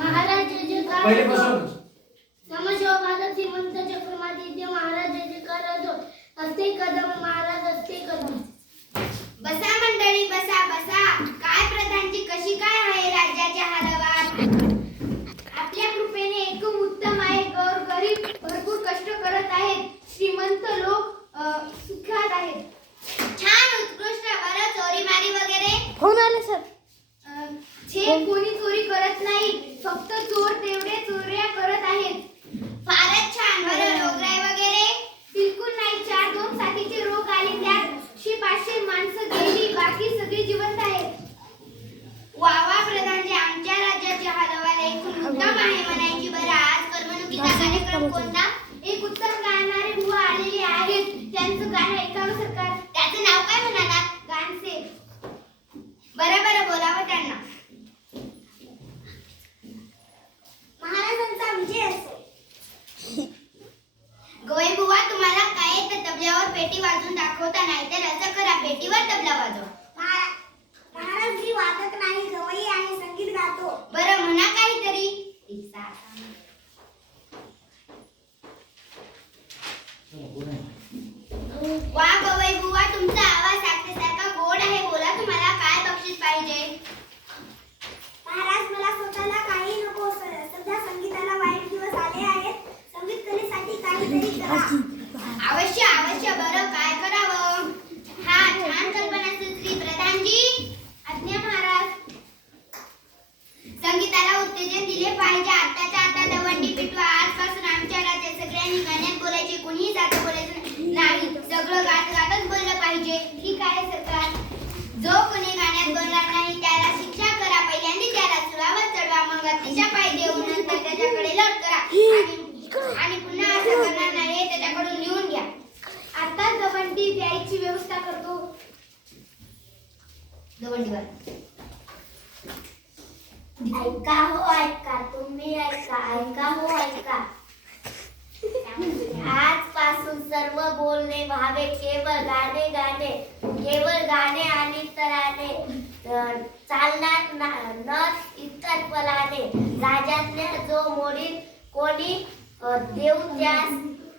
महाराज नमशिव श्रीमंत चक्रमाती महाराज जय जयकार असो. असते कदम महाराज असते कदम. बसा मंडळी बसा बसा. काय प्रधानची कशी काय आहे राज्याच्या हालवात आपल्या कृपेने एकदम उत्तम आहे गौर गरीब भरपूर कष्ट करत आहेत. श्रीमंत लोक अ, सुखात आहेत छान उत्कृष्ट बरं चोरी मारी वगैरे फोन आले सर अ, कोणी चोरी करत नाही. फक्त चोर तेवढे चोऱ्या करत आहेत. फारच छान. बरं रोगराई वगैरे? बिलकुल नाही. चार दोन साथीचे रोग आले त्यात. शे पाचशे माणसं गेली. बाकी सगळी जिवंत आहेत. वा वा प्रधानजी. आमच्या राज्याचे हलवाल एकूण उत्तम आहे म्हणायची. बरं आज करमणुकीचा कार्यक्रम कोणता? एक उत्तम गाणारे बुवा आलेले आहेत. त्यांचं गाणं ऐकावं सरकार. त्याचं नाव काय म्हणाला गानसे बरं बरं बोलावं त्यांना महाराजांचा विजय असो गवई बुवा तुम्हाला काय येतं तबल्यावर पेटी दाखवता नाही तर असं करा पेटीवर तबला वाजवा. महाराज मी वाचत नाही गवई आणि संगीत गातो. बरं म्हणा काहीतरी. वा गवई बुवा तुमचा आवाज गोड आहे. बोला तुम्हाला काय बक्षीस पाहिजे? महाराज मला स्वतःला काही नको सध्या संगीताला वाईट दिवस आले आहेत. संगीत कलेसाठी काहीतरी करा अवश्य अवश्य बरं काय करावं हा छान कल्पना सुचली प्रधानजी आज्ञा महाराज संगीताला उत्तेजन दिले पाहिजे आताच्या आता दवंडी पिटवा आजपासून आमच्या राज्यात सगळ्यांनी गाण्यात बोलायचे कोणीही जात बोलायचं नाही सगळं गात गातच बोललं पाहिजे. ठीक आहे सरकार. जो कोणी गाण्यात बोलणार नाही त्याला शिक्षा करा पहिल्यांदा त्याला सुळावर चढवा मग अतिशय पाय देऊन नंतर त्याच्याकडे लट करा. आणि आणि पुन्हा असं करणार नाही त्याच्याकडून लिहून घ्या. आता दवंडी द्यायची व्यवस्था करतो. दवंडीवर ऐका हो ऐका. तुम्ही ऐका. ऐका हो ऐका. आजपासून सर्व बोलणे व्हावे केवळ गाणे गाणे केवळ गाणे आणि तराने चालणार न इतर पलाने राजातल्या जो मोडीत कोणी अं, देऊ त्यास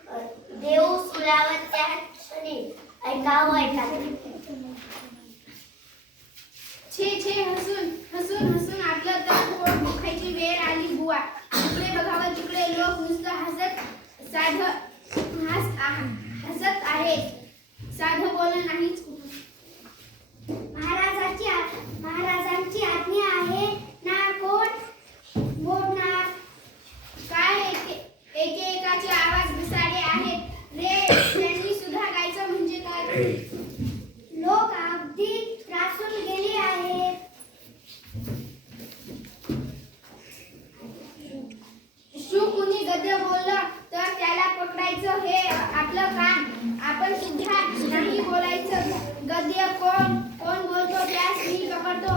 अं, देऊ सुलावर त्या क्षणी. ऐका हो ऐका. छे छे हसून हसून हसून आपलं तर पोट दुखायची वेळ आली बुवा. जिकडे बघावं तिकडे लोक नुसतं हसत साध हसत आहे. साधं बोलणं नाहीच महाराजाची महाराजांची आज्ञा आहे ना कोण? बोलणार काय एके एकेकाचे आवाज घसाडे आहेत? रे त्यांनी सुद्धा गायचं म्हणजे काय? बोलतं कान आपण सुद्धा नाही बोलायचं. गद्य कोण? कोण बोलतो? त्यास मी पकडतो.